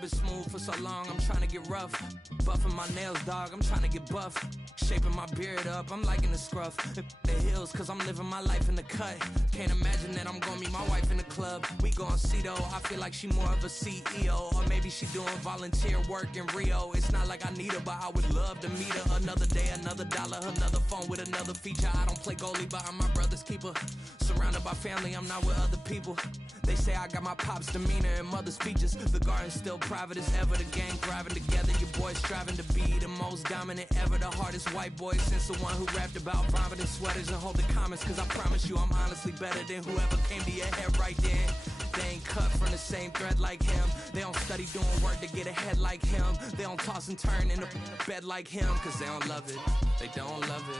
I've been smooth for so long, I'm trying to get rough. Buffing my nails, dog, I'm trying to get buff. Shaping my beard up, I'm liking the scruff. The hills, cause I'm living my life in the cut. Can't imagine that I'm gonna meet my wife in the club. We gon' see though, I feel like she more of a CEO. Or maybe she doing volunteer work in Rio. It's not like I need her, but I would love to meet her. Another day, another dollar, another phone with another feature. I don't play goalie, but I'm my brother's keeper. Surrounded by family, I'm not with other people. They say I got my pop's demeanor and mother's features. The garden's still private as ever. The gang thriving together. Your boys striving to be the most dominant ever. The hardest white boy since the one who rapped about vomiting sweaters and holding comments. Cause I promise you I'm honestly better than whoever came to your head right then. They ain't cut from the same thread like him. They don't study doing work to get ahead like him. They don't toss and turn in the bed like him. Cause they don't love it. They don't love it.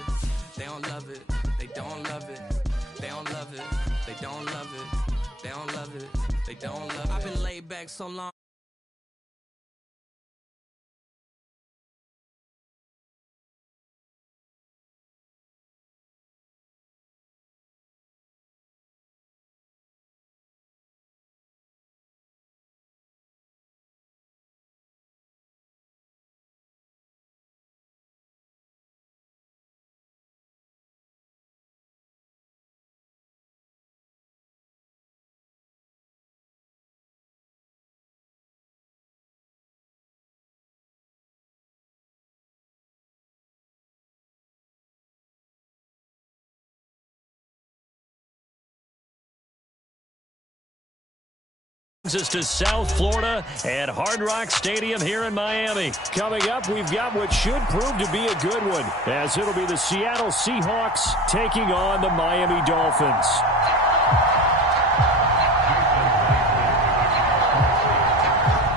They don't love it. They don't love it. They don't love it. They don't love it. They don't love it. They don't love it. I've been laid back so long. Us to South Florida at Hard Rock Stadium here in Miami. Coming up, we've got what should prove to be a good one, as it'll be the Seattle Seahawks taking on the Miami Dolphins.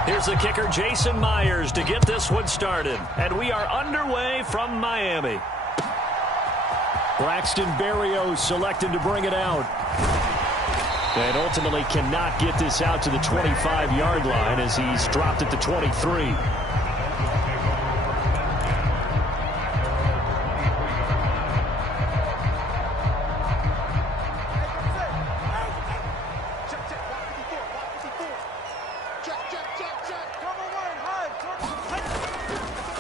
Here's the kicker, Jason Myers, to get this one started. And we are underway from Miami. Braxton Berrios selected to bring it out. And ultimately cannot get this out to the 25-yard line as he's dropped at the 23.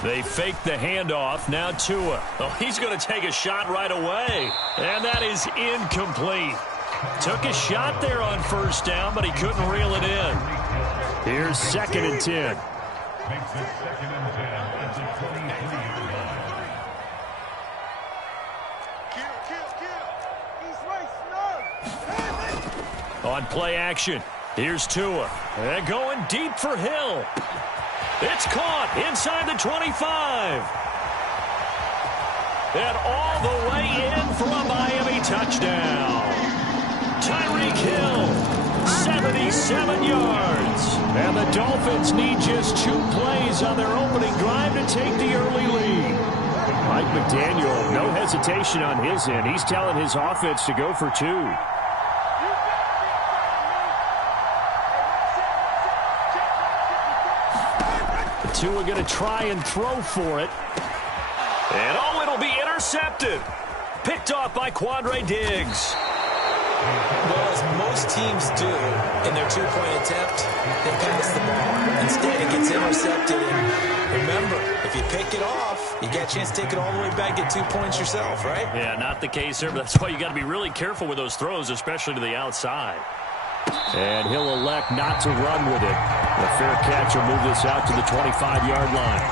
They fake the handoff. Now Tua. Oh, he's going to take a shot right away. And that is incomplete. Took a shot there on first down, but he couldn't reel it in. Here's 2nd and 10. On play action, here's Tua. And going deep for Hill. It's caught inside the 25. And all the way in for a Miami touchdown. Tyreek Hill, 77 yards. And the Dolphins need just 2 plays on their opening drive to take the early lead. Mike McDaniel, no hesitation on his end. He's telling his offense to go for 2. The 2 are going to try and throw for it. And oh, it'll be intercepted. Picked off by Quandre Diggs. Well, as most teams do in their 2-point attempt, they pass the ball. Instead, it gets intercepted. And remember, if you pick it off, you get a chance to take it all the way back, get 2 points yourself, right? Yeah, not the case here, but that's why you got to be really careful with those throws, especially to the outside. And he'll elect not to run with it. The fair catch will move this out to the 25-yard line.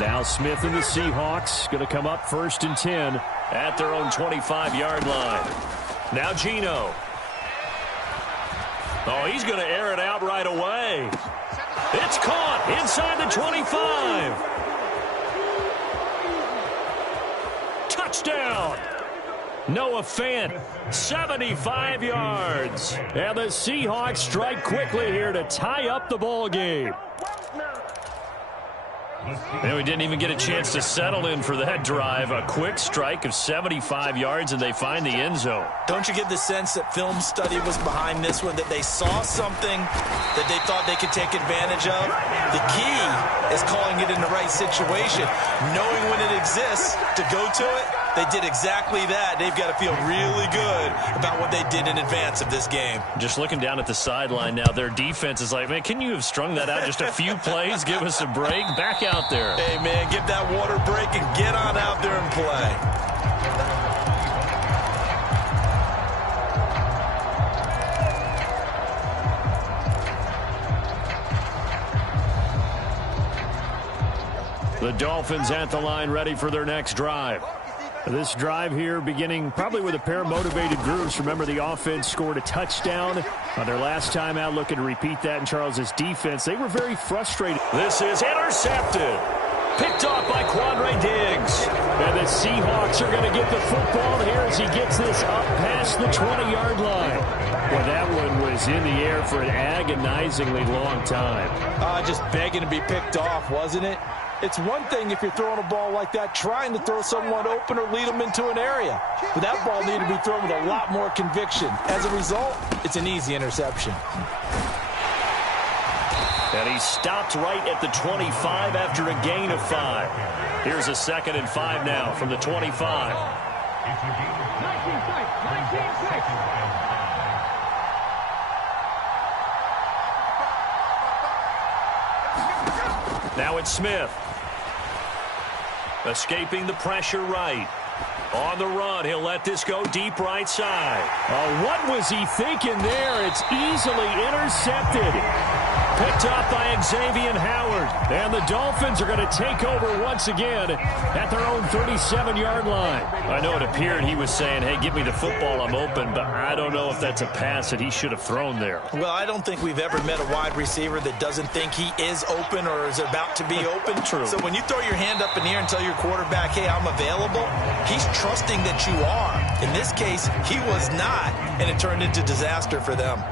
Now Smith and the Seahawks going to come up 1st and 10 at their own 25-yard line. Now Geno. Oh, he's going to air it out right away. It's caught inside the 25. Touchdown. Noah Fant, 75 yards. And the Seahawks strike quickly here to tie up the ball game. And we didn't even get a chance to settle in for that drive. A quick strike of 75 yards, and they find the end zone. Don't you get the sense that film study was behind this one, that they saw something that they thought they could take advantage of? The key is calling it in the right situation, knowing when it exists to go to it. They did exactly that. They've got to feel really good about what they did in advance of this game. Just looking down at the sideline now, their defense is like, man, can you have strung that out just a few plays? Give us a break. Back out there. Hey, man, give that water break and get on out there and play. The Dolphins at the line, ready for their next drive. This drive here beginning probably with a pair of motivated groups. Remember, the offense scored a touchdown on their last time out, looking to repeat that in Charles's defense. They were very frustrated. This is intercepted. Picked off by Quandre Diggs. And the Seahawks are going to get the football here as he gets this up past the 20-yard line. Well, that one was in the air for an agonizingly long time. Just begging to be picked off, wasn't it? It's one thing if you're throwing a ball like that, trying to throw someone open or lead them into an area. But that ball needed to be thrown with a lot more conviction. As a result, it's an easy interception. And he stopped right at the 25 after a gain of 5. Here's a 2nd and 5 now from the 25. Now it's Smith. Escaping the pressure right. On the run, he'll let this go deep right side. Oh, what was he thinking there? It's easily intercepted. Picked off by Xavier Howard. And the Dolphins are going to take over once again at their own 37-yard line. I know it appeared he was saying, hey, give me the football, I'm open, but I don't know if that's a pass that he should have thrown there. Well, I don't think we've ever met a wide receiver that doesn't think he is open or is about to be open. True. So when you throw your hand up in the air and tell your quarterback, hey, I'm available, he's trusting that you are. In this case, he was not, and it turned into disaster for them.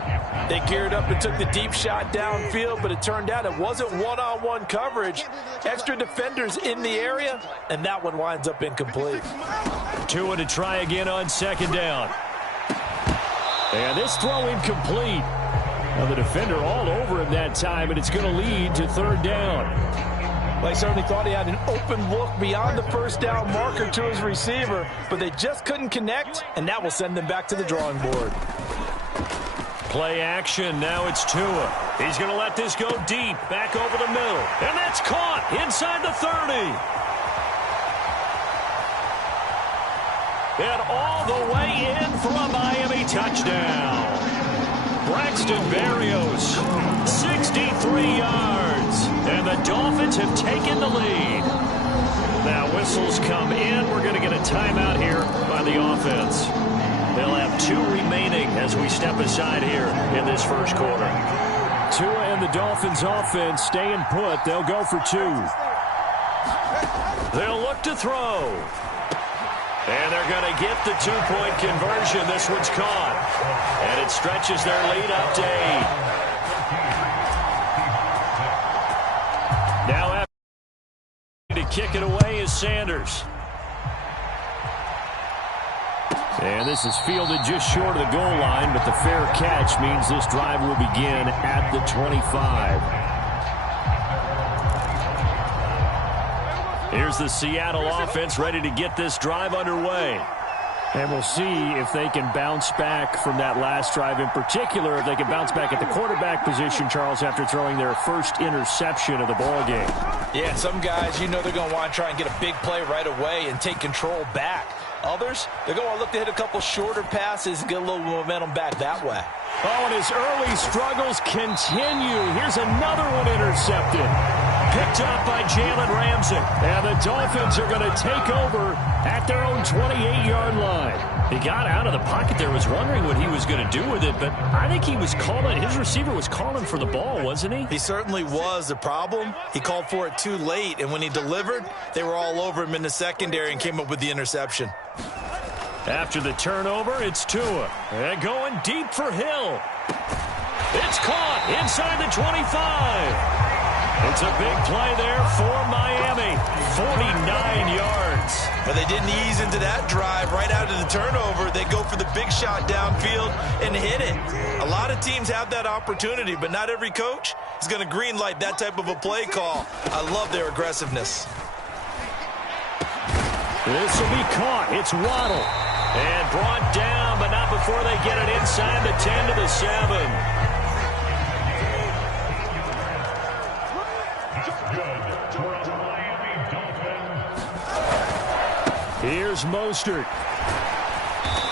They geared up and took the deep shot downfield, but it turned out it wasn't one-on-one coverage. Extra defenders in the area, and that one winds up incomplete. Tua to try again on 2nd down. And this throw incomplete. Well, the defender all over him that time, and it's going to lead to 3rd down. Well, he certainly thought he had an open look beyond the 1st down marker to his receiver, but they just couldn't connect, and that will send them back to the drawing board. Play action. Now it's Tua. He's going to let this go deep. Back over the middle. And that's caught inside the 30. And all the way in for a Miami touchdown. Braxton Berrios, 63 yards. And the Dolphins have taken the lead. Now whistles come in. We're going to get a timeout here by the offense. They'll have 2 remaining as we step aside here in this first quarter. Tua and the Dolphins offense staying put. They'll go for 2. They'll look to throw. And they're going to get the 2-point conversion. This one's caught. And it stretches their lead up to 8. Now to kick it away is Sanders. And this is fielded just short of the goal line, but the fair catch means this drive will begin at the 25. Here's the Seattle offense ready to get this drive underway. And we'll see if they can bounce back from that last drive, in particular, if they can bounce back at the quarterback position, Charles, after throwing their first interception of the ball game. Yeah, some guys, you know they're going to want to try and get a big play right away and take control back. Others, they're going to look to hit a couple shorter passes and get a little momentum back that way. Oh, and his early struggles continue. Here's another one intercepted. Picked up by Jalen Ramsey. And the Dolphins are going to take over at their own 28-yard line. He got out of the pocket there, was wondering what he was going to do with it, but I think he was calling, his receiver was calling for the ball, wasn't he? He certainly was. The problem, he called for it too late, and when he delivered, they were all over him in the secondary and came up with the interception. After the turnover, it's Tua. And going deep for Hill. It's caught inside the 25. It's a big play there for Miami. 49 yards. But they didn't ease into that drive right out of the turnover. They go for the big shot downfield and hit it. A lot of teams have that opportunity, but not every coach is going to greenlight that type of a play call. I love their aggressiveness. This will be caught. It's Waddle. And brought down, but not before they get it inside the 10 to the 7. Here's Mostert.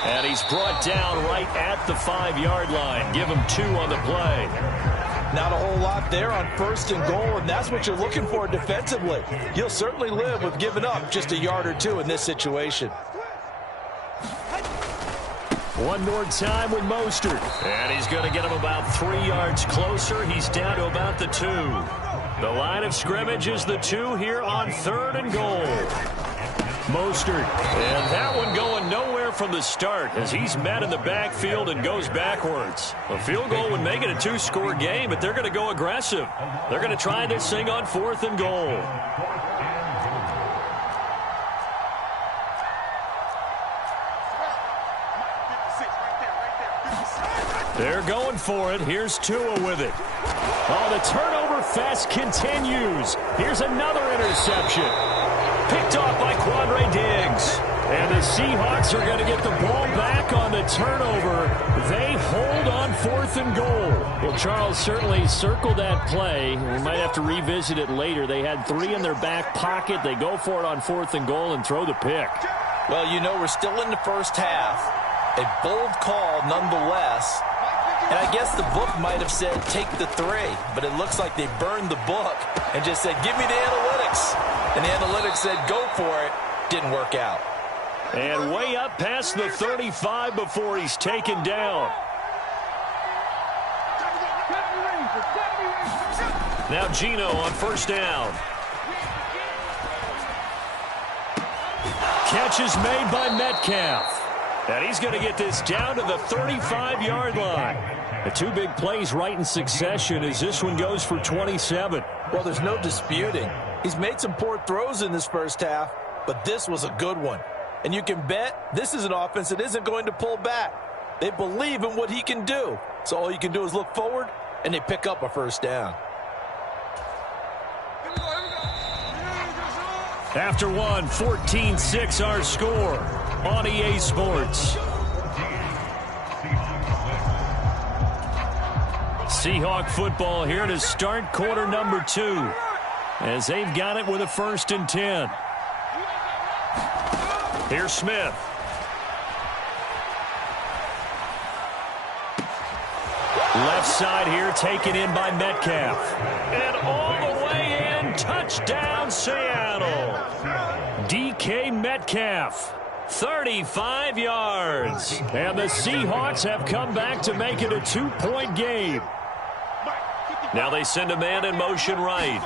And he's brought down right at the 5-yard line. Give him 2 on the play. Not a whole lot there on 1st and goal, and that's what you're looking for defensively. You'll certainly live with giving up just a yard or 2 in this situation. One more time with Mostert. And he's going to get him about 3 yards closer. He's down to about the 2. The line of scrimmage is the 2 here on 3rd and goal. Mostert, and that one going nowhere from the start as he's met in the backfield and goes backwards. A field goal would make it a 2-score game, but they're going to go aggressive. They're going to try this thing on 4th and goal. They're going for it. Here's Tua with it. Oh, the turnover fest continues. Here's another interception. Picked off by Quandre Diggs. And the Seahawks are going to get the ball back on the turnover. They hold on 4th and goal. Well, Charles certainly circled that play. We might have to revisit it later. They had 3 in their back pocket. They go for it on 4th and goal and throw the pick. Well, you know, we're still in the first half. A bold call nonetheless. And I guess the book might have said take the 3, but it looks like they burned the book and just said give me the analytics. And the analytics said go for it. Didn't work out. And way up past the 35 before he's taken down. Now Geno on 1st down. Catch is made by Metcalf. And he's going to get this down to the 35-yard line. The 2 big plays right in succession as this one goes for 27. Well, there's no disputing. He's made some poor throws in this first half, but this was a good one. And you can bet this is an offense that isn't going to pull back. They believe in what he can do. So all you can do is look forward, and they pick up a 1st down. After one, 14-6 our score on EA Sports. Seahawk football here to start quarter number 2 as they've got it with a 1st and 10. Here's Smith. Left side here taken in by Metcalf. And all the way in, touchdown Seattle. DK Metcalf. 35 yards. And the Seahawks have come back to make it a 2-point game. Now they send a man in motion right.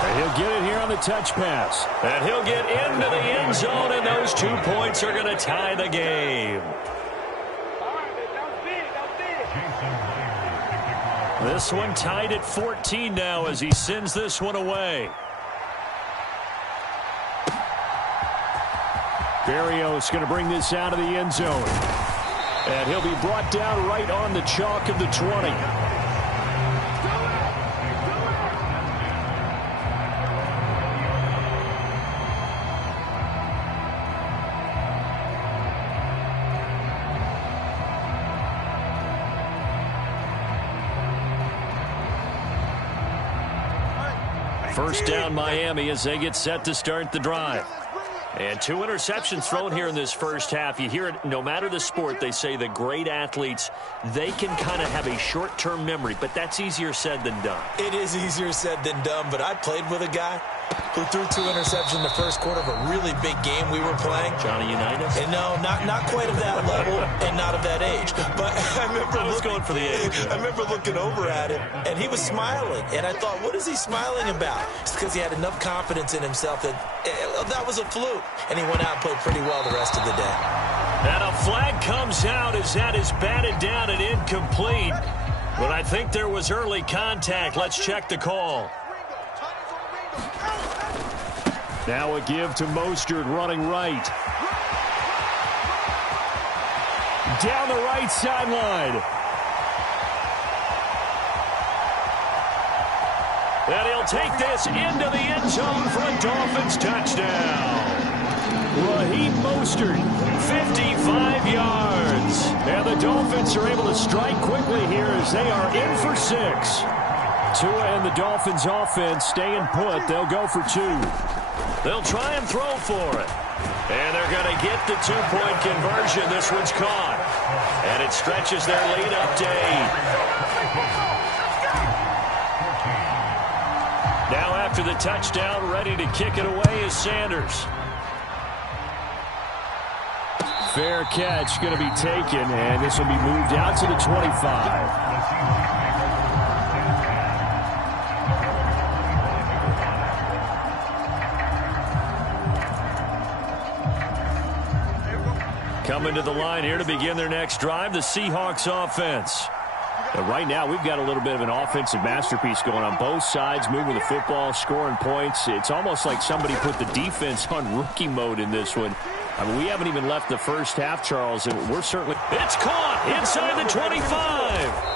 And he'll get it here on the touch pass. And he'll get into the end zone, and those 2 points are going to tie the game. This one tied at 14 now as he sends this one away. Berrios going to bring this out of the end zone. And he'll be brought down right on the chalk of the 20. First down Miami as they get set to start the drive. And 2 interceptions thrown here in this first half. You hear it, no matter the sport, they say the great athletes, they can kind of have a short-term memory, but that's easier said than done. It is easier said than done, but I played with a guy who threw 2 interceptions in the first quarter of a really big game we were playing. Johnny Unitas? And no, not quite of that level and not of that age. But I remember going for the age. I remember looking over at him, and he was smiling. And I thought, what is he smiling about? It's because he had enough confidence in himself that that was a fluke. And he went out and played pretty well the rest of the day. And a flag comes out as that is batted down and incomplete. But I think there was early contact. Let's check the call. Now a give to Mostert running right. Down the right sideline. And he'll take this into the end zone for a Dolphins touchdown. Raheem Mostert, 55 yards. And the Dolphins are able to strike quickly here as they are in for 6. Tua and the Dolphins offense staying put. They'll go for 2. They'll try and throw for it. And they're going to get the 2-point conversion. This one's caught. And it stretches their lead up to 8. Now after the touchdown, ready to kick it away is Sanders. Fair catch going to be taken, and this will be moved out to the 25. Coming to the line here to begin their next drive, the Seahawks offense. And right now, we've got a little bit of an offensive masterpiece going on both sides, moving the football, scoring points. It's almost like somebody put the defense on rookie mode in this one. I mean, we haven't even left the first half, Charles, and we're certainly... It's caught inside the 25.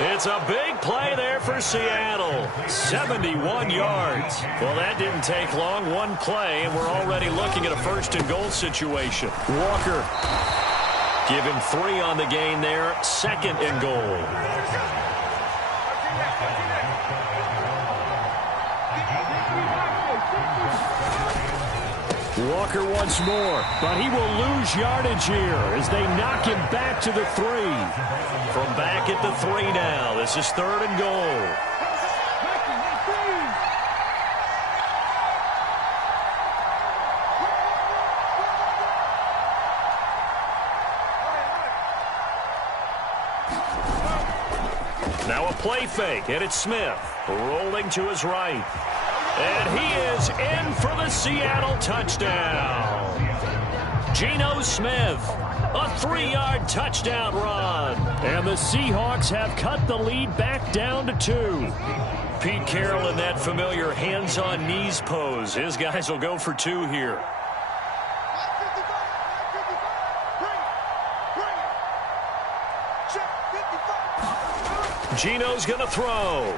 It's a big play there for Seattle. 71 yards. Well, that didn't take long. One play, and we're already looking at a first-and-goal situation. Walker, give him 3 on the gain there. Second and goal. Walker once more, but he will lose yardage here as they knock him back to the 3. From back at the 3 now. This is third and goal. Now a play fake, and it's Smith rolling to his right. And he is in for the Seattle touchdown. Geno Smith, a 3-yard touchdown run. And the Seahawks have cut the lead back down to 2. Pete Carroll in that familiar hands-on knees pose. His guys will go for 2 here. Geno's going to throw.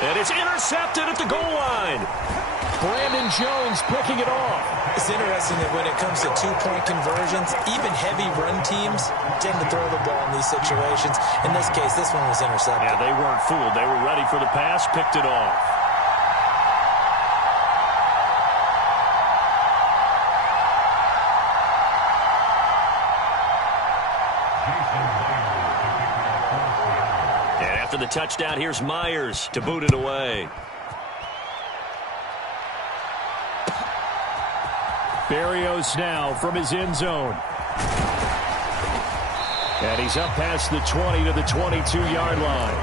And it's intercepted at the goal line. Brandon Jones picking it off. It's interesting that when it comes to 2-point conversions, even heavy run teams tend to throw the ball in these situations. In this case, this one was intercepted. Yeah, they weren't fooled. They were ready for the pass, picked it off. And after the touchdown, here's Myers to boot it away. Berrios now from his end zone. And he's up past the 20 to the 22-yard line.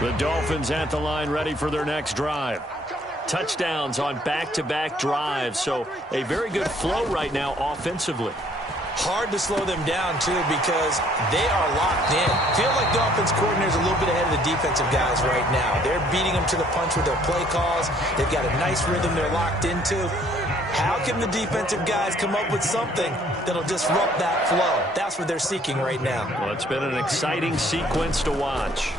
The Dolphins at the line ready for their next drive. Touchdowns on back-to-back drives, so a very good flow right now offensively. Hard to slow them down, too, because they are locked in. Feel like the offense coordinator is a little bit ahead of the defensive guys right now. They're beating them to the punch with their play calls. They've got a nice rhythm they're locked into. How can the defensive guys come up with something that'll disrupt that flow? That's what they're seeking right now. Well, it's been an exciting sequence to watch.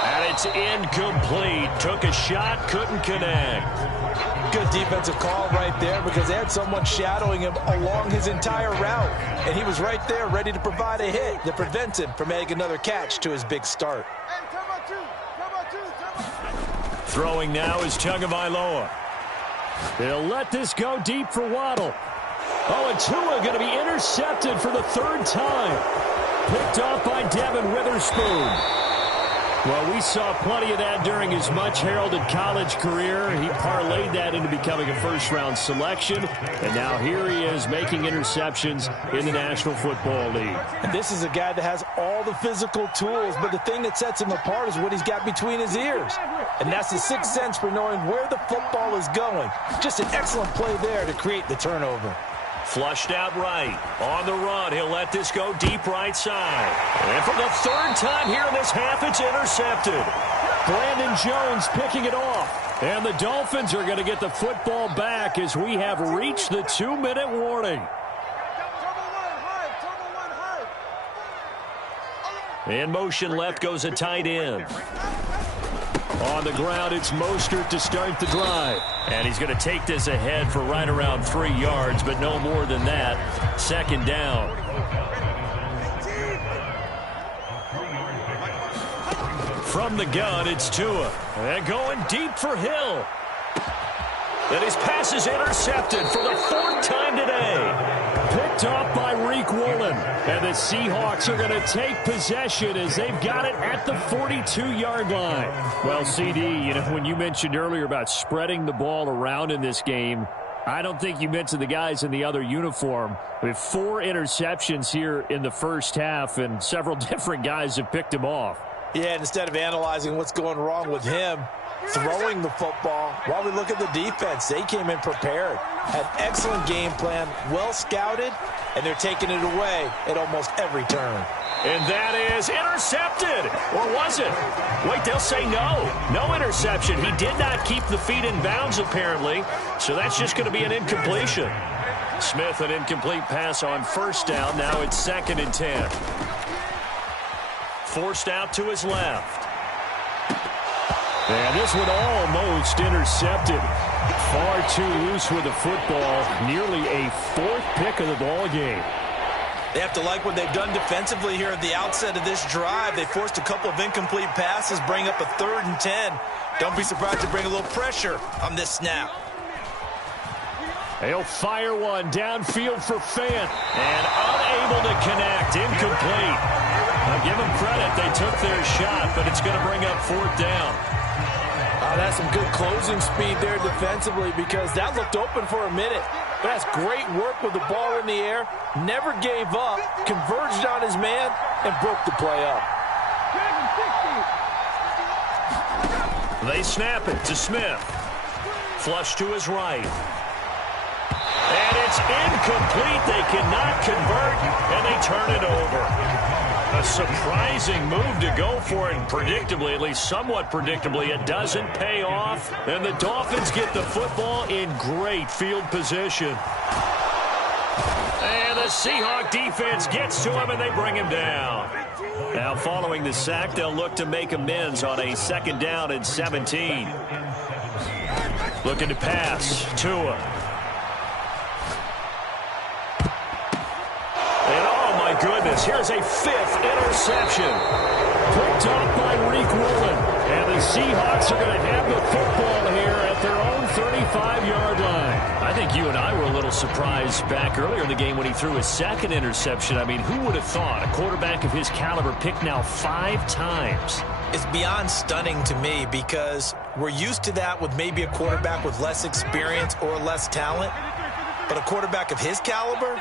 And it's incomplete. Took a shot, couldn't connect. Good defensive call right there because they had someone shadowing him along his entire route. And he was right there ready to provide a hit that prevents him from making another catch to his big start. Throwing now is Tagovailoa. They'll let this go deep for Waddle. Oh, and Tua going to be intercepted for the 3rd time. Picked off by Devin Witherspoon. Well, we saw plenty of that during his much-heralded college career. He parlayed that into becoming a first-round selection. And now here he is making interceptions in the National Football League. And this is a guy that has all the physical tools, but the thing that sets him apart is what he's got between his ears. And that's the sixth sense for knowing where the football is going. Just an excellent play there to create the turnover. Flushed out right. On the run, he'll let this go deep right side. And for the third time here in this half, it's intercepted. Brandon Jones picking it off. And the Dolphins are going to get the football back as we have reached the 2-minute warning. In motion left goes a tight end. On the ground, it's Mostert to start the drive. And he's going to take this ahead for right around 3 yards, but no more than that. Second down. From the gun, it's Tua. And going deep for Hill. And his pass is intercepted for the 4th time today. Picked off by Reek Woolen. And the Seahawks are going to take possession as they've got it at the 42-yard line. Well, CD, you know, when you mentioned earlier about spreading the ball around in this game, I don't think you mentioned the guys in the other uniform. We have 4 interceptions here in the first half, and several different guys have picked him off. Yeah, and instead of analyzing what's going wrong with him, throwing the football, while we look at the defense, they came in prepared, had excellent game plan, well scouted, and they're taking it away at almost every turn. And that is intercepted. Or was it? Wait, they'll say no. No interception. He did not keep the feet in bounds, apparently, so that's just going to be an incompletion. Smith, an incomplete pass on first down. Now it's 2nd and 10. Forced out to his left. And this one almost intercepted. Far too loose with the football. Nearly a 4th pick of the ball game. They have to like what they've done defensively here at the outset of this drive. They forced a couple of incomplete passes, bring up a 3rd and 10. Don't be surprised to bring a little pressure on this snap. They'll fire one downfield for Fant. And unable to connect. Incomplete. Now give them credit. They took their shot, but it's going to bring up 4th down. That's some good closing speed there defensively because that looked open for a minute. But that's great work with the ball in the air. Never gave up, converged on his man, and broke the play up. They snap it to Smith. Flush to his right. And it's incomplete. They cannot convert, and they turn it over. A surprising move to go for it, and predictably, at least somewhat predictably, it doesn't pay off. And the Dolphins get the football in great field position. And the Seahawk defense gets to him, and they bring him down. Now, following the sack, they'll look to make amends on a 2nd down and 17. Looking to pass. Tua. Goodness, here's a 5th interception. Picked up by Reek Woolen. And the Seahawks are going to have the football here at their own 35-yard line. I think you and I were a little surprised back earlier in the game when he threw his 2nd interception. I mean, who would have thought a quarterback of his caliber picked now 5 times? It's beyond stunning to me because we're used to that with maybe a quarterback with less experience or less talent. But a quarterback of his caliber,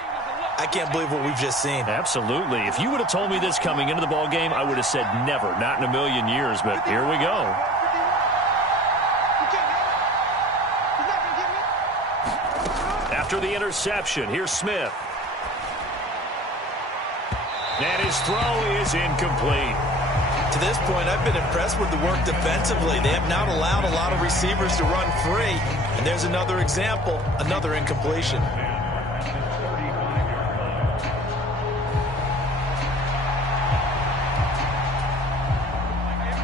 I can't believe what we've just seen. Absolutely. If you would have told me this coming into the ball game, I would have said never, not in a million years. But here we go. After the interception, here's Smith. And his throw is incomplete. To this point, I've been impressed with the work defensively. They have not allowed a lot of receivers to run free. And there's another example, another incompletion.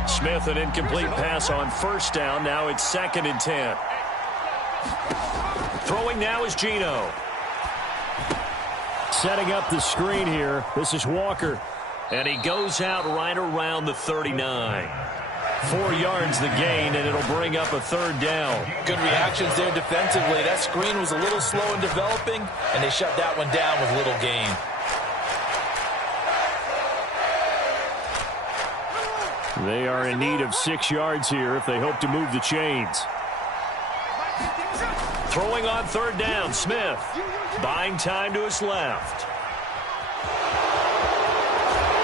Smith, an incomplete pass on first down. Now it's 2nd and 10. Throwing now is Geno. Setting up the screen here. This is Walker. And he goes out right around the 39. 4 yards the gain, and it'll bring up a 3rd down. Good reactions there defensively. That screen was a little slow in developing, and they shut that one down with little gain. They are in need of 6 yards here if they hope to move the chains. Throwing on 3rd down, Smith. Buying time to his left.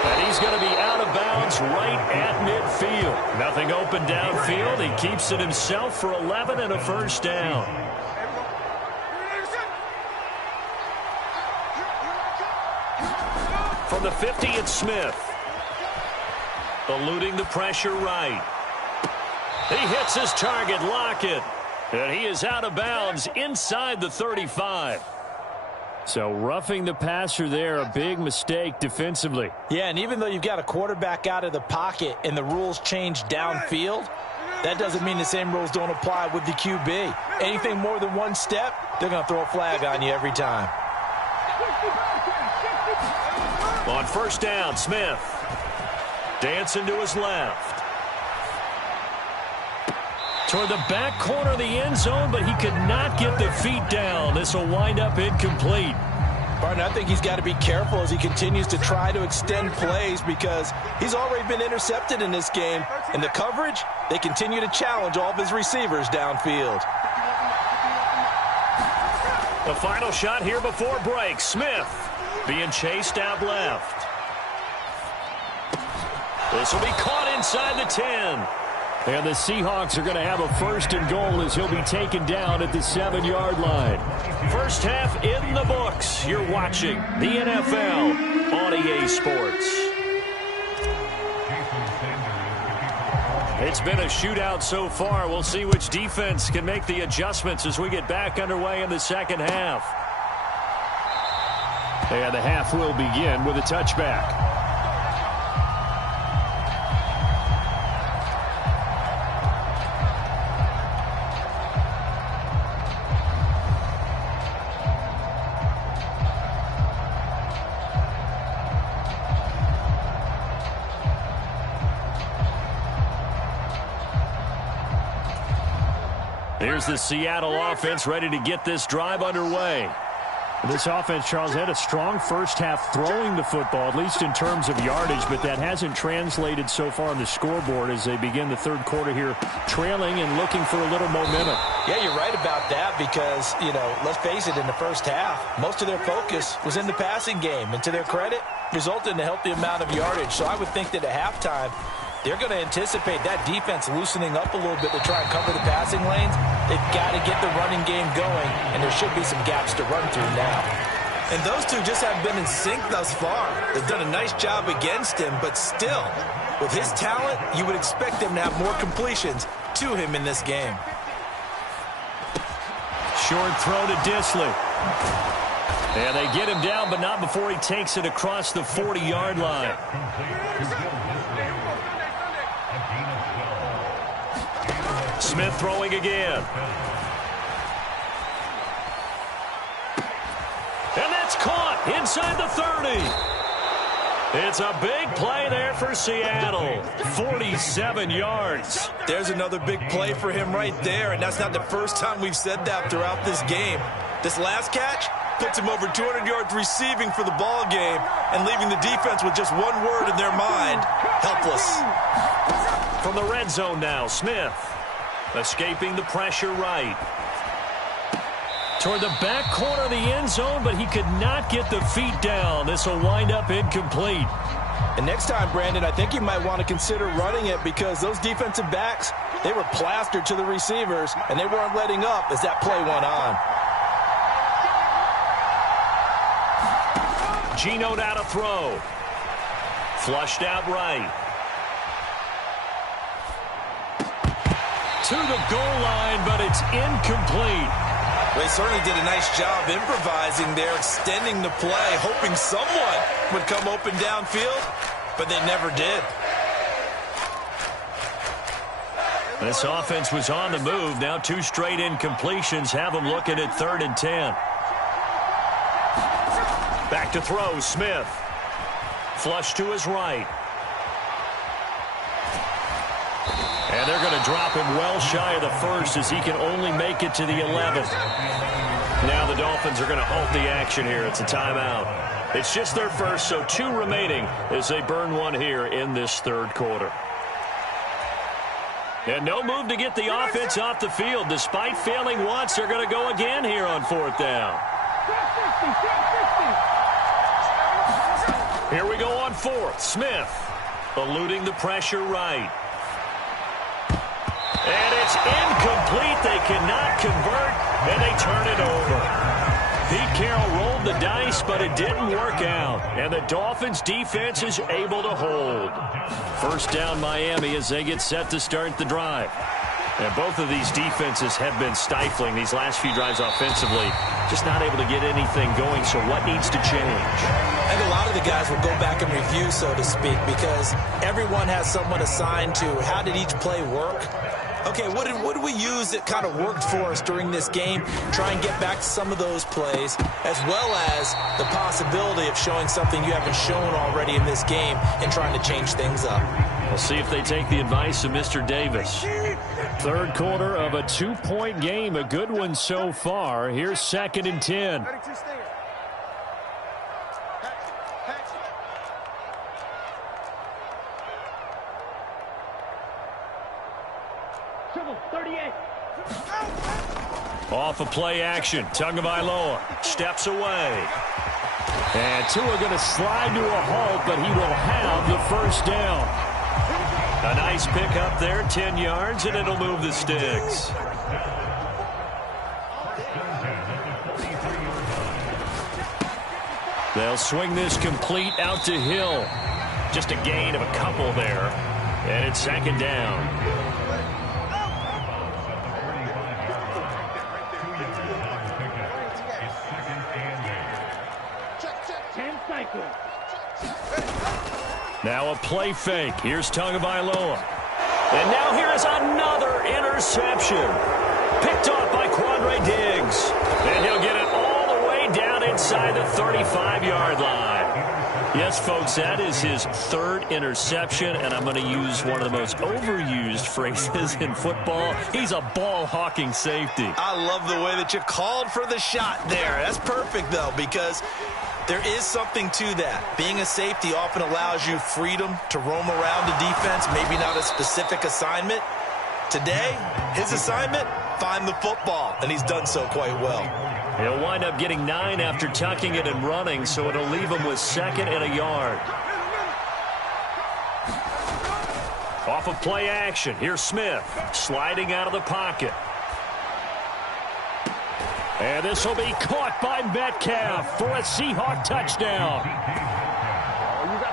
And he's going to be out of bounds right at midfield. Nothing open downfield. He keeps it himself for 11 and a 1st down. From the 50, it's Smith. Eluding the pressure right. He hits his target, Lockett. And he is out of bounds inside the 35. So roughing the passer there, a big mistake defensively. Yeah, and even though you've got a quarterback out of the pocket and the rules change downfield, that doesn't mean the same rules don't apply with the QB. Anything more than one step, they're going to throw a flag on you every time. On first down, Smith. Dancing to his left. Toward the back corner of the end zone, but he could not get the feet down. This will wind up incomplete. Barton, I think he's got to be careful as he continues to try to extend plays because he's already been intercepted in this game. And the coverage, they continue to challenge all of his receivers downfield. The final shot here before break. Smith being chased out left. This will be caught inside the 10. And the Seahawks are going to have a first and goal as he'll be taken down at the 7-yard line. First half in the books. You're watching the NFL on EA Sports. It's been a shootout so far. We'll see which defense can make the adjustments as we get back underway in the second half. And the half will begin with a touchback. Here's the Seattle offense ready to get this drive underway. This offense, Charles, had a strong first half throwing the football, at least in terms of yardage, but that hasn't translated so far on the scoreboard as they begin the third quarter here, trailing and looking for a little momentum. Yeah, you're right about that because, you know, let's face it, in the first half, most of their focus was in the passing game, and to their credit, resulted in a healthy amount of yardage. So I would think that at halftime, they're going to anticipate that defense loosening up a little bit to try and cover the passing lanes. They've got to get the running game going, and there should be some gaps to run through now. And those two just haven't been in sync thus far. They've done a nice job against him, but still, with his talent, you would expect him to have more completions to him in this game. Short throw to Disley. And they get him down, but not before he takes it across the 40-yard line. Smith throwing again. And that's caught inside the 30. It's a big play there for Seattle. 47 yards. There's another big play for him right there, and that's not the first time we've said that throughout this game. This last catch puts him over 200 yards receiving for the ball game and leaving the defense with just one word in their mind: helpless. From the red zone now, Smith. Escaping the pressure right. Toward the back corner of the end zone, but he could not get the feet down. This will wind up incomplete. And next time, Brandon, I think you might want to consider running it because those defensive backs, they were plastered to the receivers, and they weren't letting up as that play went on. Geno down to throw. Flushed out right. To the goal line, but it's incomplete. They certainly did a nice job improvising there, extending the play, hoping someone would come open downfield, but they never did. This offense was on the move. Now 2 straight incompletions have them looking at 3rd and 10. Back to throw, Smith. Flush to his right. And they're going to drop him well shy of the first as he can only make it to the 11th. Now the Dolphins are going to halt the action here. It's a timeout. It's just their first, so 2 remaining as they burn one here in this third quarter. And no move to get the offense off the field. Despite failing once, they're going to go again here on 4th down. Here we go on 4th. Smith eluding the pressure right. And it's incomplete. They cannot convert, and they turn it over. Pete Carroll rolled the dice, but it didn't work out. And the Dolphins defense is able to hold. First down Miami as they get set to start the drive. And both of these defenses have been stifling these last few drives offensively. Just not able to get anything going, so what needs to change? I think a lot of the guys will go back and review, so to speak, because everyone has someone assigned to how did each play work. Okay, what did we use that kind of worked for us during this game? Try and get back to some of those plays, as well as the possibility of showing something you haven't shown already in this game and trying to change things up. We'll see if they take the advice of Mr. Davis. Third quarter of a 2-point game, a good one so far. Here's 2nd and 10. Off of play action, Tagovailoa steps away. And Tua going to slide to a halt, but he will have the first down. A nice pick up there, 10 yards, and it'll move the sticks. They'll swing this complete out to Hill. Just a gain of a couple there. And it's 2nd down. Now a play fake. Here's Tagovailoa. And now here is another interception. Picked off by Quandre Diggs. And he'll get it all the way down inside the 35-yard line. Yes, folks, that is his 3rd interception, and I'm going to use one of the most overused phrases in football. He's a ball-hawking safety. I love the way that you called for the shot there. That's perfect, though, because there is something to that. Being a safety often allows you freedom to roam around the defense, maybe not a specific assignment. Today, his assignment, find the football, and he's done so quite well. He'll wind up getting 9 after tucking it and running, so it'll leave him with 2nd and a yard. Off of play action, here's Smith, sliding out of the pocket. And this will be caught by Metcalf for a Seahawk touchdown.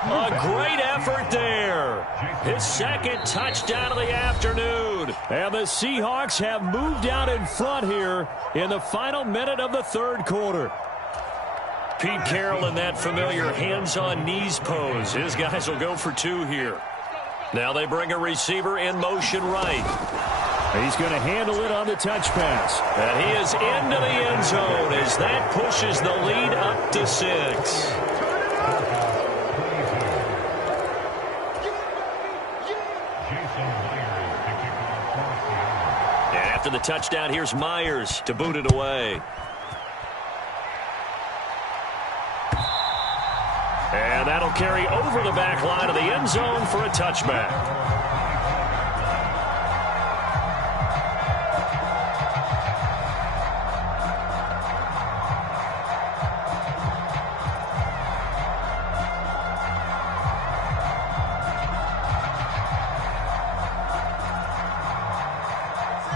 A great effort there. His 2nd touchdown of the afternoon. And the Seahawks have moved out in front here in the final minute of the 3rd quarter. Pete Carroll in that familiar hands-on knees pose. His guys will go for 2 here. Now they bring a receiver in motion right. He's going to handle it on the touch pass. And he is into the end zone as that pushes the lead up to 6. And after the touchdown, here's Myers to boot it away. And that'll carry over the back line of the end zone for a touchback.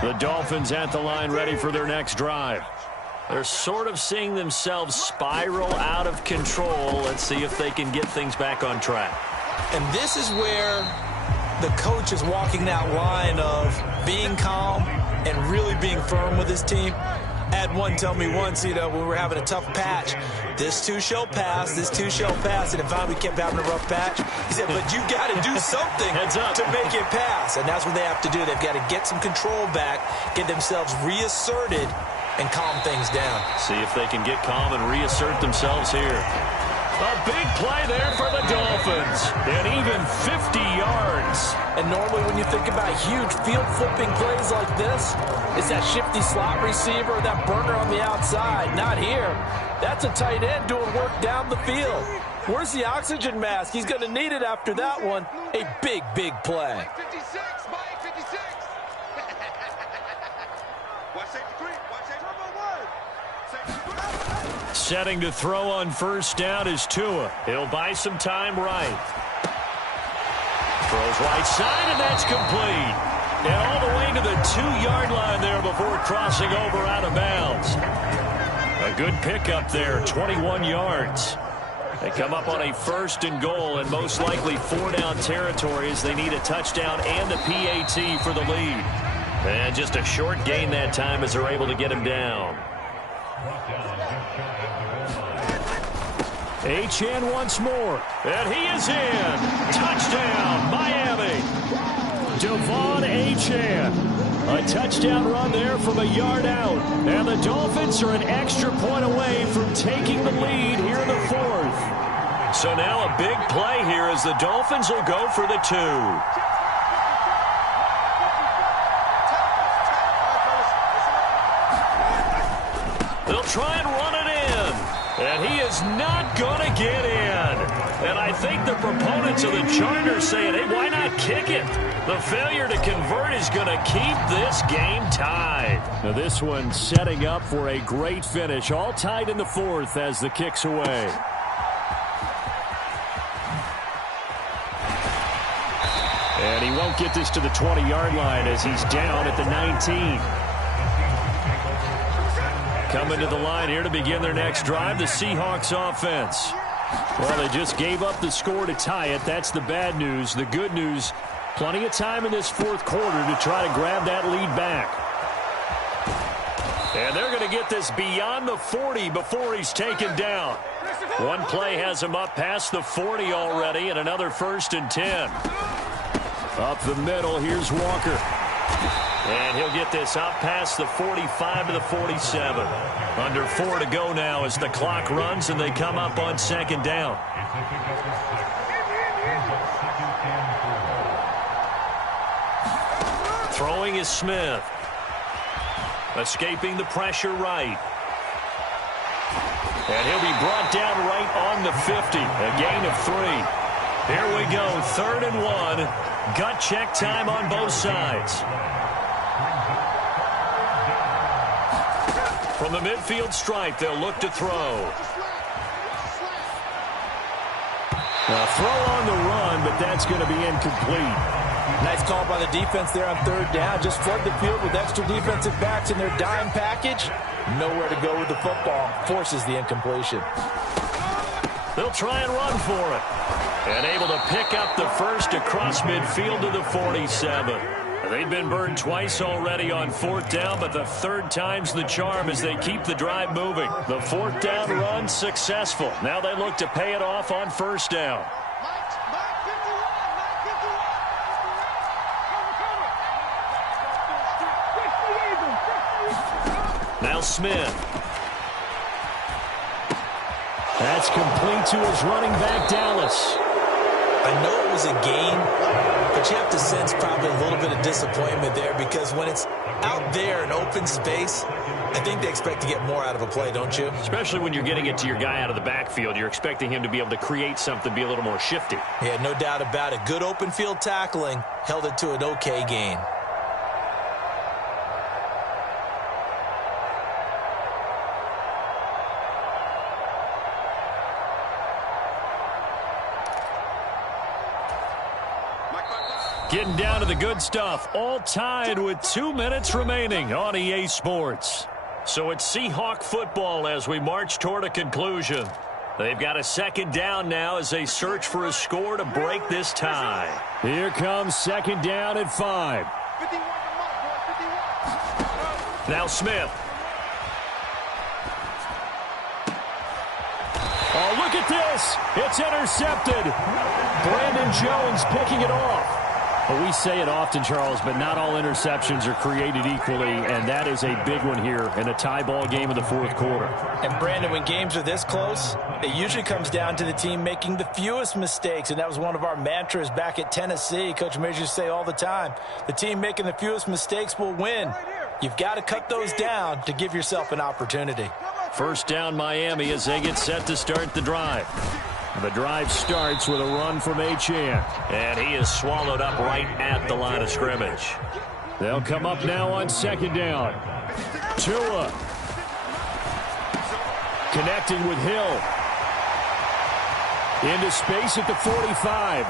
The Dolphins at the line ready for their next drive. They're sort of seeing themselves spiral out of control. Let's see if they can get things back on track. And this is where the coach is walking that line of being calm and really being firm with his team. I had one tell me once, when we were having a tough patch, this too shall pass, this too shall pass, and finally we kept having a rough patch. He said, but you got to do something to make it pass, and that's what they have to do. They've got to get some control back, get themselves reasserted, and calm things down. See if they can get calm and reassert themselves here. A big play there for the Dolphins, and even 50 yards. And normally when you think about huge field-flipping plays like this, it's that shifty slot receiver, that burner on the outside. Not here. That's a tight end doing work down the field. Where's the oxygen mask? He's going to need it after that one. A big, big play. Setting to throw on first down is Tua. He'll buy some time right. Throws right side, and that's complete. And all the way to the 2-yard line there before crossing over out of bounds. A good pickup there, 21 yards. They come up on a 1st and goal and most likely 4-down territory as they need a touchdown and a PAT for the lead. And just a short gain that time as they're able to get him down. Achane once more. And he is in. Touchdown, Miami. Devon Achane. A touchdown run there from a yard out. And the Dolphins are an extra point away from taking the lead here in the 4th. So now a big play here as the Dolphins will go for the 2. They'll try and run it in. And he is not going to get in. And I think the proponents of the Chargers saying, hey, why not kick it? The failure to convert is going to keep this game tied. Now this one setting up for a great finish. All tied in the 4th as the kick's away. And he won't get this to the 20-yard line as he's down at the 19. Coming to the line here to begin their next drive, the Seahawks offense. Well, they just gave up the score to tie it. That's the bad news. The good news, plenty of time in this 4th quarter to try to grab that lead back. And they're going to get this beyond the 40 before he's taken down. One play has him up past the 40 already, and another 1st and 10. Up the middle, here's Walker. And he'll get this out past the 45 to the 47. Under 4 to go now as the clock runs and they come up on 2nd down. Throwing is Smith. Escaping the pressure right. And he'll be brought down right on the 50. A gain of 3. Here we go, 3rd and 1. Gut check time on both sides. From the midfield stripe, they'll look to throw. A throw on the run, but that's going to be incomplete. Nice call by the defense there on 3rd down. Just flood the field with extra defensive backs in their dime package. Nowhere to go with the football. Forces the incompletion. They'll try and run for it. And able to pick up the 1st across midfield to the 47. They've been burned twice already on 4th down, but the 3rd time's the charm as they keep the drive moving. The 4th down run successful. Now they look to pay it off on 1st down. Now Smith. That's complete to his running back, Dallas. I know it was a gain, but you have to sense probably a little bit of disappointment there because when it's out there in open space, I think they expect to get more out of a play, don't you? Especially when you're getting it to your guy out of the backfield. You're expecting him to be able to create something, be a little more shifty. Yeah, no doubt about it. Good open field tackling, held it to an okay gain. Getting down to the good stuff, all tied with 2 minutes remaining on EA Sports. So it's Seahawk football as we march toward a conclusion. They've got a 2nd down now as they search for a score to break this tie. Here comes 2nd down at 5. Now Smith. Oh, look at this. It's intercepted. Brandon Jones picking it off. Well, we say it often, Charles, but not all interceptions are created equally, and that is a big one here in a tie ball game in the 4th quarter. And, Brandon, when games are this close, it usually comes down to the team making the fewest mistakes, and that was one of our mantras back at Tennessee. Coach Major used to say all the time, the team making the fewest mistakes will win. You've got to cut those down to give yourself an opportunity. 1st down Miami as they get set to start the drive. The drive starts with a run from Achane. And he is swallowed up right at the line of scrimmage. They'll come up now on 2nd down. Tua. Connecting with Hill. Into space at the 45.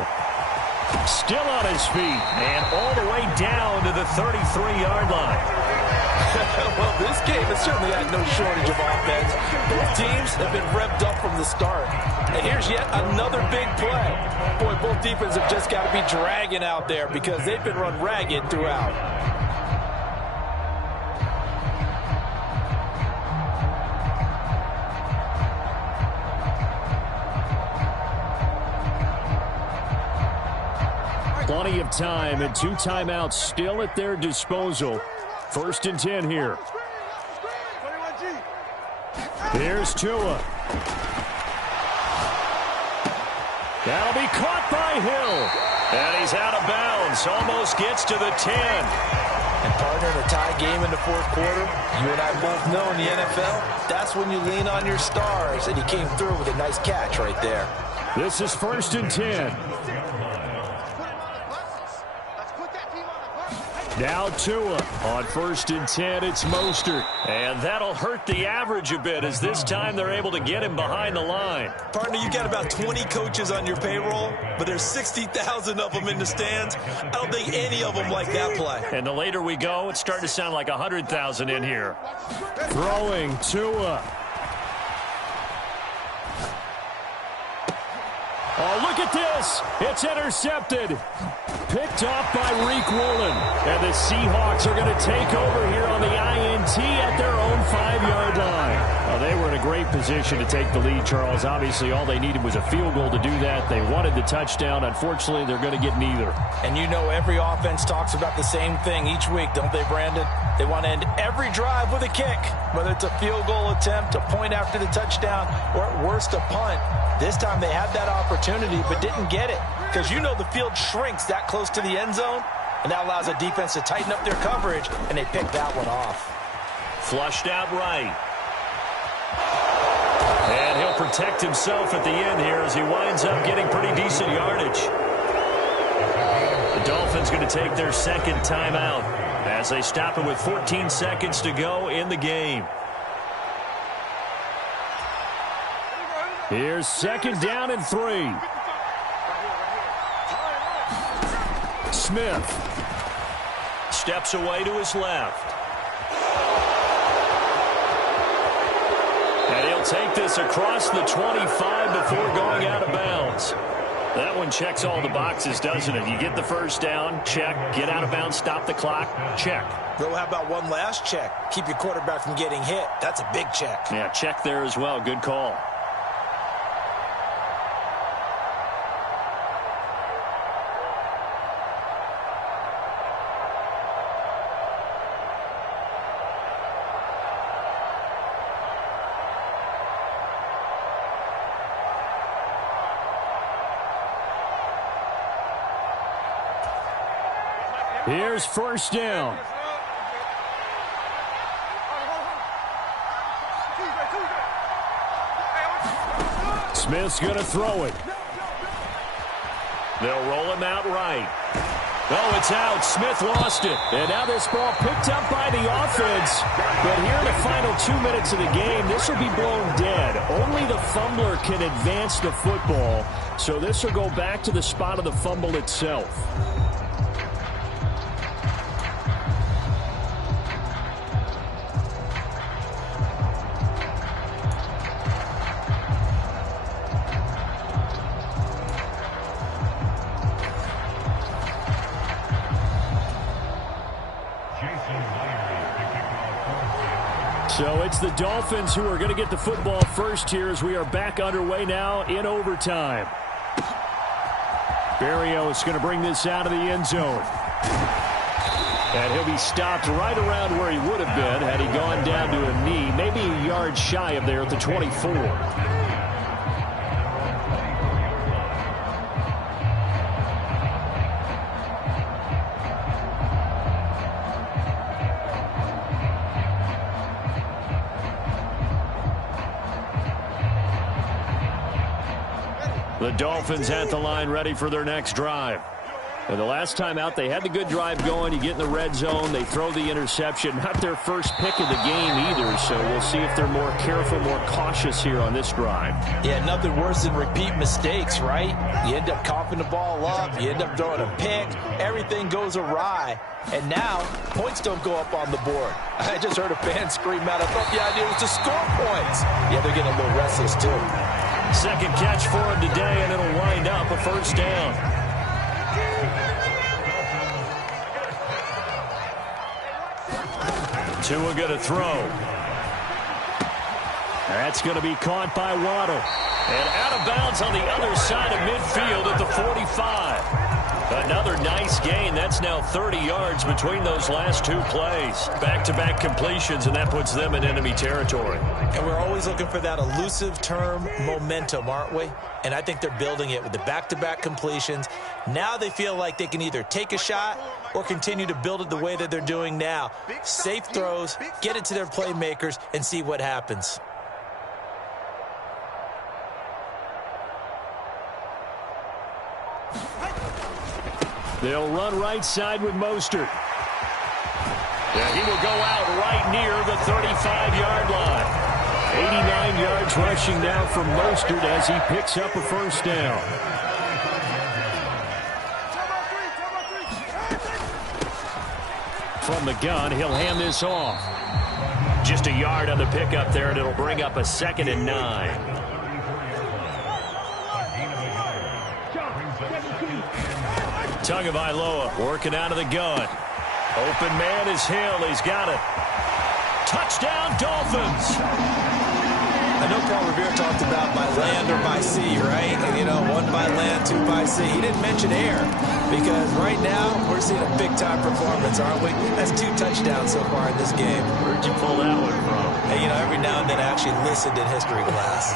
Still on his feet. And all the way down to the 33-yard line. Well, this game has certainly had no shortage of offense. Both teams have been revved up from the start. And here's yet another big play. Boy, both defenses have just got to be dragging out there because they've been run ragged throughout. Plenty of time and 2 timeouts still at their disposal. 1st and 10 here. Here's Tua. That'll be caught by Hill. And he's out of bounds. Almost gets to the 10. And partner, in a tie game in the 4th quarter, you and I both know in the NFL, that's when you lean on your stars. And he came through with a nice catch right there. This is 1st and 10. Now Tua on 1st and 10. It's Mostert. And that'll hurt the average a bit as this time they're able to get him behind the line. Partner, you got about 20 coaches on your payroll, but there's 60,000 of them in the stands. I don't think any of them like that play. And the later we go, it's starting to sound like 100,000 in here. Throwing Tua. Oh, look at this. It's intercepted. Picked off by Reek Woolen. And the Seahawks are going to take over here on the INT at their own 5-yard line. Well, they were in a great position to take the lead, Charles. Obviously, all they needed was a field goal to do that. They wanted the touchdown. Unfortunately, they're going to get neither. And you know every offense talks about the same thing each week, don't they, Brandon? They want to end every drive with a kick, whether it's a field goal attempt, a point after the touchdown, or at worst a punt. This time they had that opportunity but didn't get it because you know the field shrinks that close to the end zone, and that allows the defense to tighten up their coverage, and they picked that one off. Flushed out right. And he'll protect himself at the end here as he winds up getting pretty decent yardage. The Dolphins going to take their 2nd timeout as they stop it with 14 seconds to go in the game. Here's 2nd down and 3. Smith steps away to his left. And he'll take this across the 25 before going out of bounds. That one checks all the boxes, doesn't it? You get the 1st down, check. Get out of bounds, stop the clock, check. Well, how about one last check? Keep your quarterback from getting hit. That's a big check. Yeah, check there as well. Good call. Here's 1st down. Smith's going to throw it. They'll roll him out right. Oh, it's out. Smith lost it. And now this ball picked up by the offense. But here in the final 2 minutes of the game, this will be blown dead. Only the fumbler can advance the football. So this will go back to the spot of the fumble itself. So it's the Dolphins who are going to get the football first here as we are back underway now in overtime. Berrios is going to bring this out of the end zone. And he'll be stopped right around where he would have been had he gone down to a knee, maybe a yard shy of there at the 24. The Dolphins at the line ready for their next drive. And the last time out, they had the good drive going. You get in the red zone, they throw the interception. Not their first pick of the game either, so we'll see if they're more careful, more cautious here on this drive. Yeah, nothing worse than repeat mistakes, right? You end up coughing the ball up, you end up throwing a pick, everything goes awry. And now, points don't go up on the board. I just heard a fan scream out, I thought the idea was to score points. Yeah, they're getting a little restless too. Second catch for him today, and it'll wind up a first down. Tua going to throw. That's going to be caught by Waddle. And out of bounds on the other side of midfield at the 45. Another nice gain. That's now 30 yards between those last two plays. Back-to-back completions, and that puts them in enemy territory. And we're always looking for that elusive term, momentum, aren't we? And I think they're building it with the back-to-back completions. Now they feel like they can either take a shot or continue to build it the way that they're doing now. Safe throws, get it to their playmakers, and see what happens. They'll run right side with Mostert. And he will go out right near the 35-yard line. 89 yards rushing now from Mostert as he picks up a first down. From the gun, he'll hand this off. Just a yard on the pickup there, and it'll bring up a 2nd and 9. Tagovailoa working out of the gun. Open man is Hill. He's got it. Touchdown, Dolphins. I know Paul Revere talked about by land or by sea, right? And, you know, one by land, two by sea. He didn't mention air because right now we're seeing a big-time performance, aren't we? That's 2 touchdowns so far in this game. Where'd you pull that one from? Hey, you know, every now and then I actually listened in history class.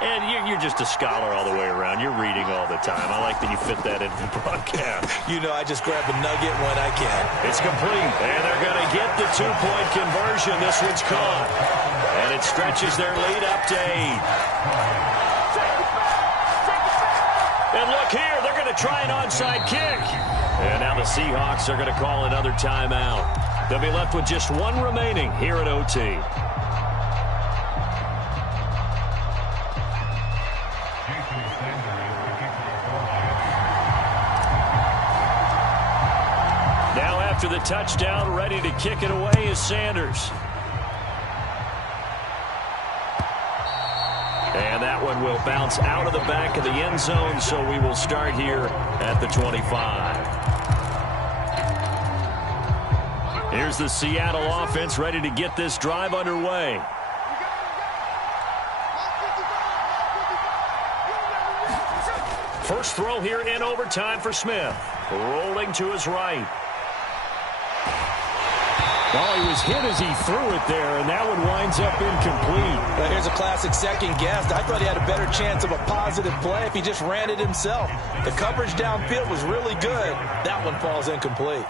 And you're just a scholar all the way around. You're reading all the time. I like that you fit that into the broadcast. You know, I just grab a nugget when I can. It's complete, and they're going to get the 2-point conversion. This one's caught. And it stretches their lead up to 8. And look here, they're going to try an onside kick. And now the Seahawks are going to call another timeout. They'll be left with just 1 remaining here at OT. Now after the touchdown, ready to kick it away is Sanders. And that one will bounce out of the back of the end zone, so we will start here at the 25. Here's the Seattle offense ready to get this drive underway. First throw here in overtime for Smith. Rolling to his right. Well, he was hit as he threw it there, and that one winds up incomplete. Well, here's a classic second guess. I thought he had a better chance of a positive play if he just ran it himself. The coverage downfield was really good. That one falls incomplete.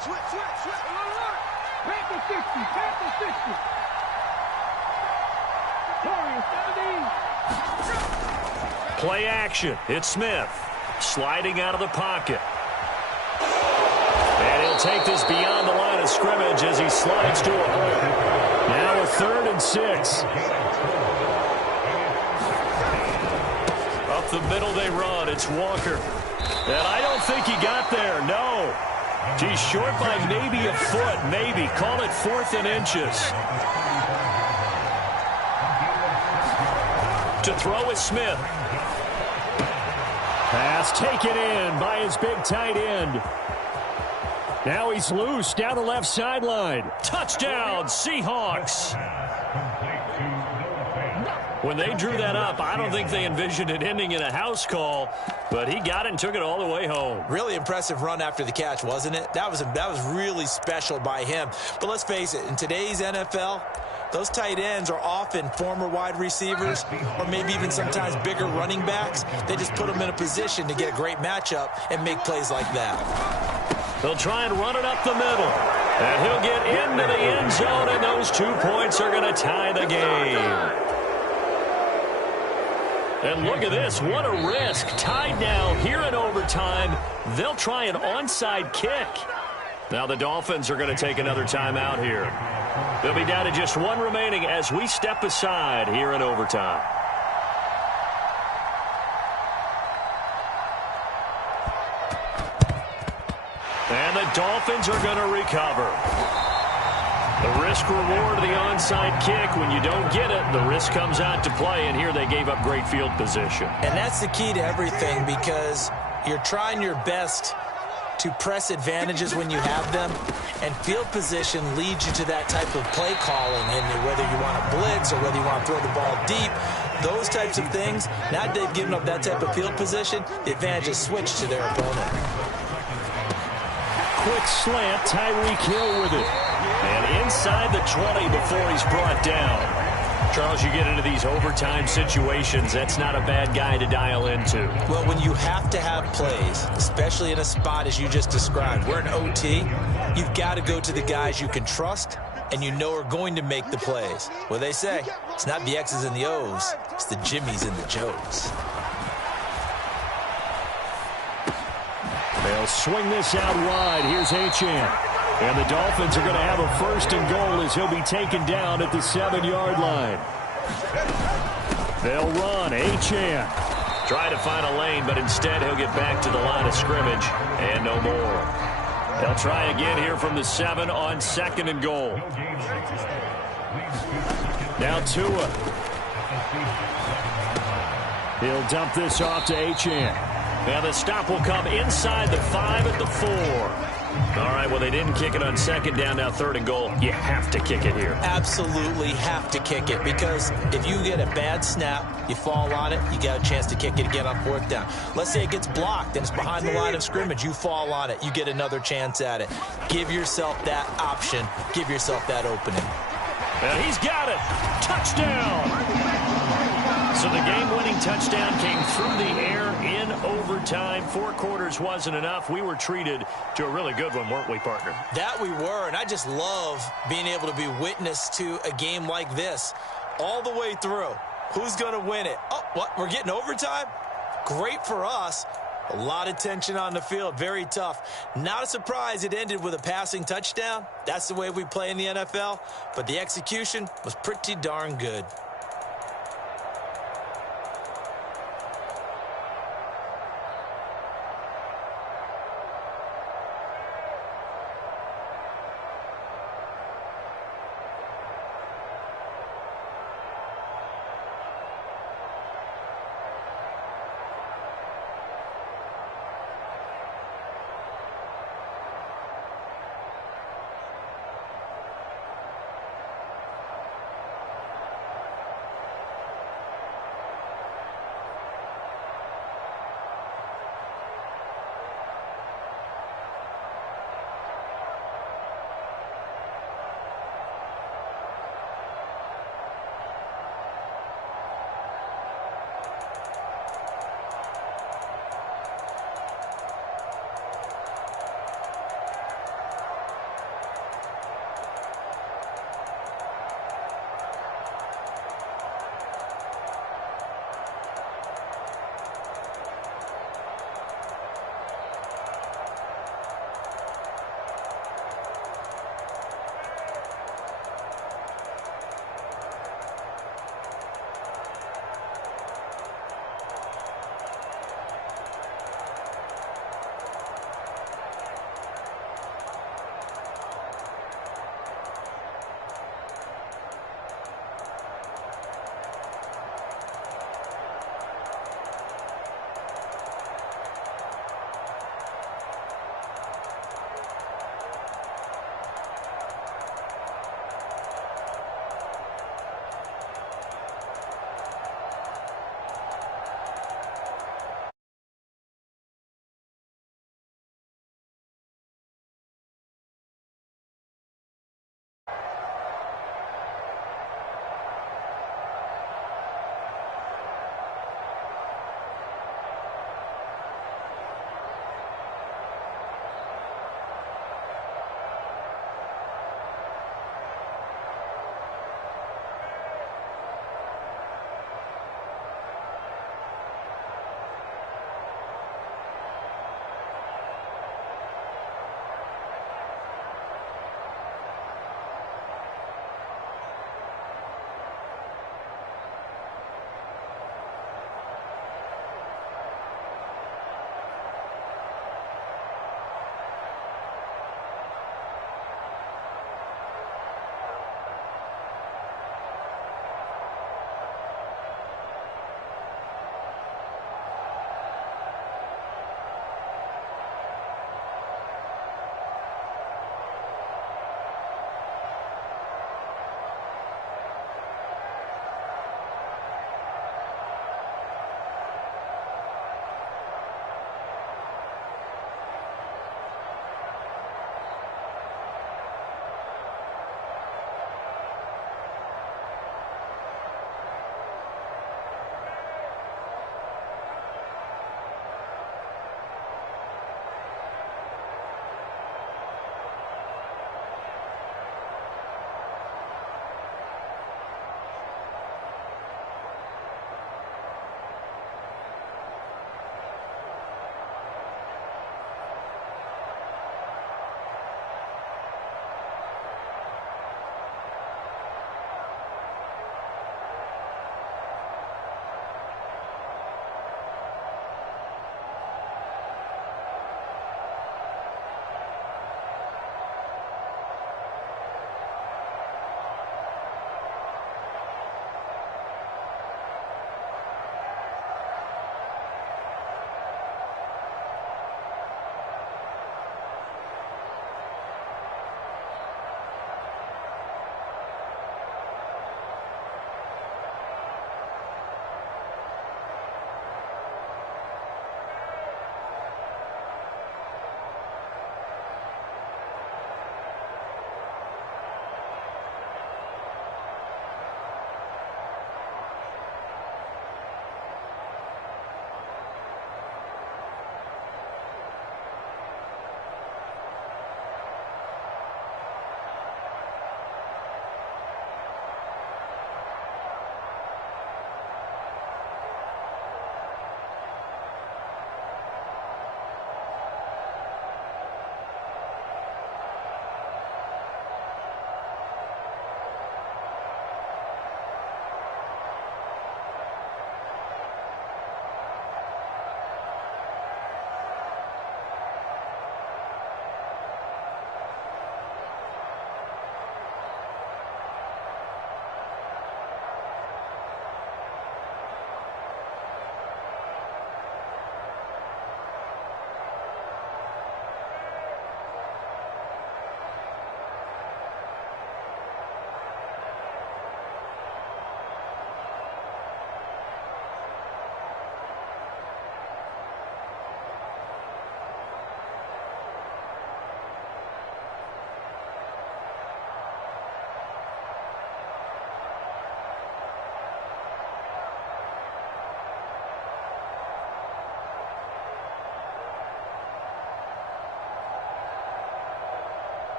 Play action. It's Smith sliding out of the pocket. And he'll take this beyond the line of scrimmage as he slides to a hole. Now a 3rd and 6. Up the middle they run. It's Walker. And I don't think he got there. No. He's short by maybe a foot. Maybe. Call it 4th and inches. To throw is Smith. Pass taken in by his big tight end. Now he's loose down the left sideline. Touchdown, Seahawks. When they drew that up, I don't think they envisioned it ending in a house call, but he got it and took it all the way home. Really impressive run after the catch, wasn't it? That was really special by him. But let's face it, in today's NFL, those tight ends are often former wide receivers or maybe even sometimes bigger running backs. They just put them in a position to get a great matchup and make plays like that. They'll try and run it up the middle. And he'll get into the end zone, and those 2 points are going to tie the game. And look at this. What a risk. Tied now here in overtime. They'll try an onside kick. Now the Dolphins are going to take another timeout here. They'll be down to just one remaining as we step aside here in overtime. And the Dolphins are going to recover. The risk-reward of the onside kick. When you don't get it, the risk comes out to play, and here they gave up great field position. And that's the key to everything, because you're trying your best to press advantages when you have them, and field position leads you to that type of play calling, and whether you want to blitz or whether you want to throw the ball deep, those types of things. Now that they've given up that type of field position, the advantage is switched to their opponent. Quick slant, Tyreek Hill with it. And inside the 20 before he's brought down. Charles, you get into these overtime situations, that's not a bad guy to dial into. Well, when you have to have plays, especially in a spot as you just described, we're in OT, you've got to go to the guys you can trust and you know are going to make the plays. Well, they say, it's not the X's and the O's, it's the Jimmies and the Joes. They'll swing this out wide. Here's Achane. And the Dolphins are going to have a first and goal as he'll be taken down at the 7-yard line. They'll run. Achane. Try to find a lane, but instead he'll get back to the line of scrimmage and no more. They'll try again here from the 7 on 2nd and goal. Now Tua. He'll dump this off to Achane. Now the stop will come inside the 5 at the 4. All right, well, they didn't kick it on 2nd down, now 3rd and goal. You have to kick it here. Absolutely have to kick it, because if you get a bad snap, you fall on it, you got a chance to kick it again on 4th down. Let's say it gets blocked and it's behind the line of scrimmage. You fall on it, you get another chance at it. Give yourself that option. Give yourself that opening. And he's got it. Touchdown. So the game-winning touchdown came through the air in overtime. 4 quarters wasn't enough. We were treated to a really good one, weren't we, partner? That we were, and I just love being able to be witness to a game like this all the way through. Who's going to win it? Oh, what? We're getting overtime? Great for us. A lot of tension on the field. Very tough. Not a surprise it ended with a passing touchdown. That's the way we play in the NFL. But the execution was pretty darn good.